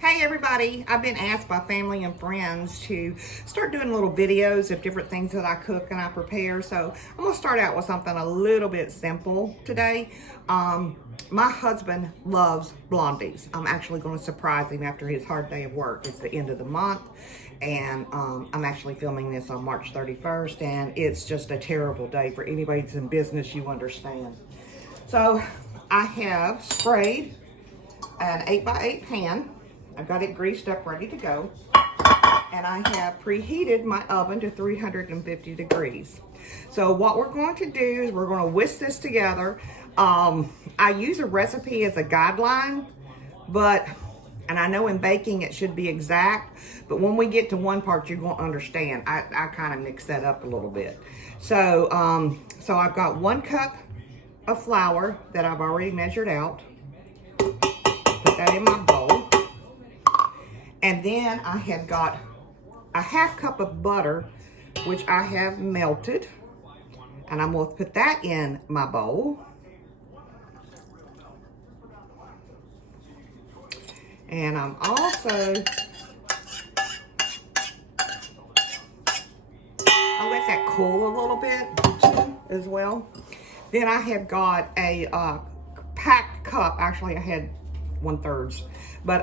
Hey everybody, I've been asked by family and friends to start doing little videos of different things that I cook and I prepare. So I'm gonna start out with something a little bit simple today. My husband loves Blondies. I'm actually gonna surprise him after his hard day of work. It's the end of the month and I'm actually filming this on March 31st and it's just a terrible day for anybody that's in business, you understand. So I have sprayed an 8x8 pan. I've got it greased up, ready to go. And I have preheated my oven to 350 degrees. So what we're going to do is we're going to whisk this together. I use a recipe as a guideline, and I know in baking it should be exact, but when we get to one part, you're going to understand. I kind of mix that up a little bit. So I've got 1 cup of flour that I've already measured out. Put that in my bowl. And then I have got a 1/2 cup of butter, which I have melted. And I'm going to put that in my bowl. And I'm also, I'll let that cool a little bit as well. Then I have got a packed cup, actually I had 1/3, but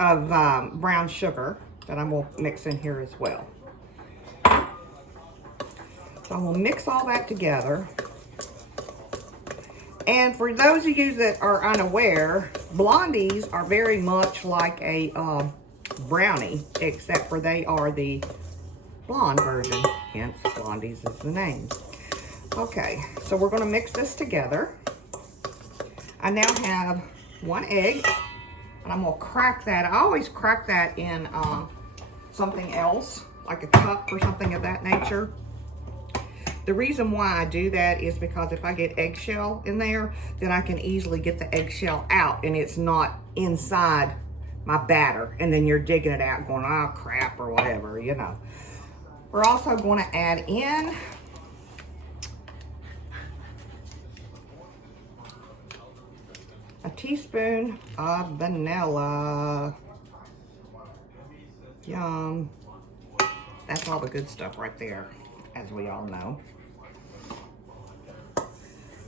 of brown sugar that I'm gonna mix in here as well. So I'm gonna mix all that together. And for those of you that are unaware, Blondies are very much like a brownie, except for they are the blonde version, hence Blondies is the name. Okay, so we're gonna mix this together. I now have 1 egg. And I'm gonna crack that. I always crack that in something else, like a cup or something of that nature. The reason why I do that is because if I get eggshell in there, then I can easily get the eggshell out and it's not inside my batter. And then you're digging it out going, oh crap, or whatever, you know. We're also gonna add in a teaspoon of vanilla. Yum. That's all the good stuff right there, as we all know.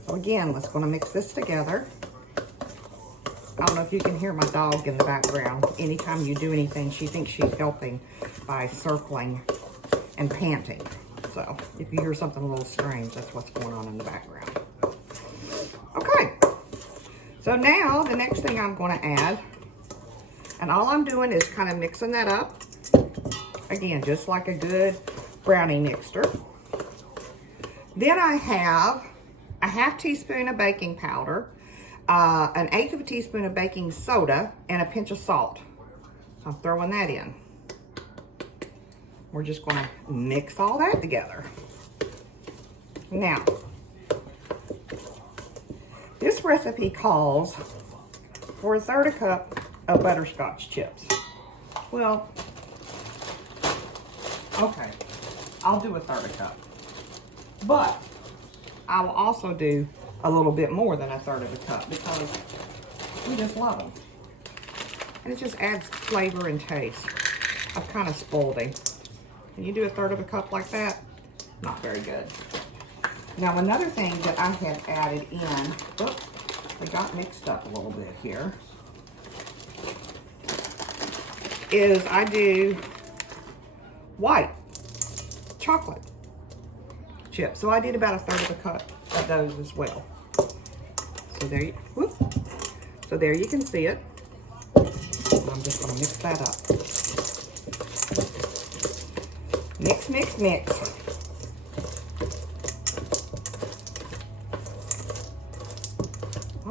So again, let's gonna mix this together. I don't know if you can hear my dog in the background. Anytime you do anything, she thinks she's helping by circling and panting. So if you hear something a little strange, that's what's going on in the background. Okay. So now the next thing I'm going to add, and all I'm doing is kind of mixing that up. Again, just like a good brownie mixture. Then I have a 1/2 teaspoon of baking powder, an 1/8 of a teaspoon of baking soda, and a pinch of salt. So I'm throwing that in. We're just going to mix all that together. Now, this recipe calls for 1/3 cup of butterscotch chips. Well, okay, I'll do 1/3 cup. But I will also do a little bit more than 1/3 cup because we just love them. And it just adds flavor and taste. I've kind of spoiled him. When you do 1/3 cup like that, not very good. Now another thing that I had added in, oops, we got mixed up a little bit here, is I do white chocolate chips. So I did about 1/3 cup of those as well. So there you, whoop. So there you can see it. I'm just gonna mix that up. Mix, mix, mix.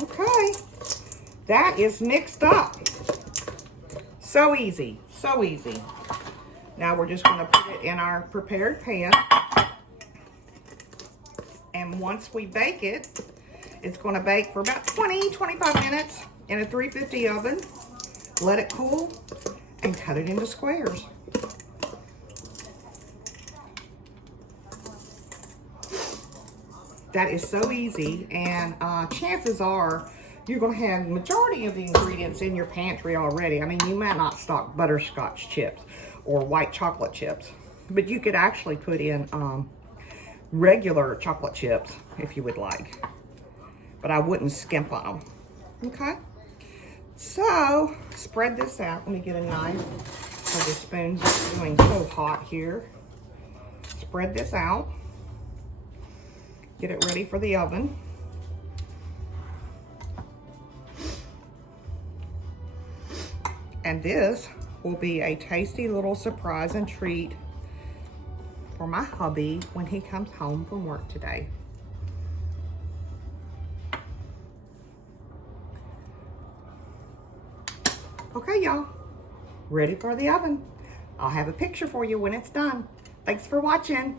Okay, that is mixed up. So easy, so easy. Now we're just gonna put it in our prepared pan. And once we bake it, it's gonna bake for about 20-25 minutes in a 350 oven. Let it cool and cut it into squares. That is so easy, and chances are you're going to have the majority of the ingredients in your pantry already. I mean, you might not stock butterscotch chips or white chocolate chips, but you could actually put in regular chocolate chips if you would like. But I wouldn't skimp on them. Okay? So, spread this out. Let me get a knife, because the spoon's doing so hot here. Spread this out. Get it ready for the oven. And this will be a tasty little surprise and treat for my hubby when he comes home from work today. Okay, y'all, ready for the oven. I'll have a picture for you when it's done. Thanks for watching.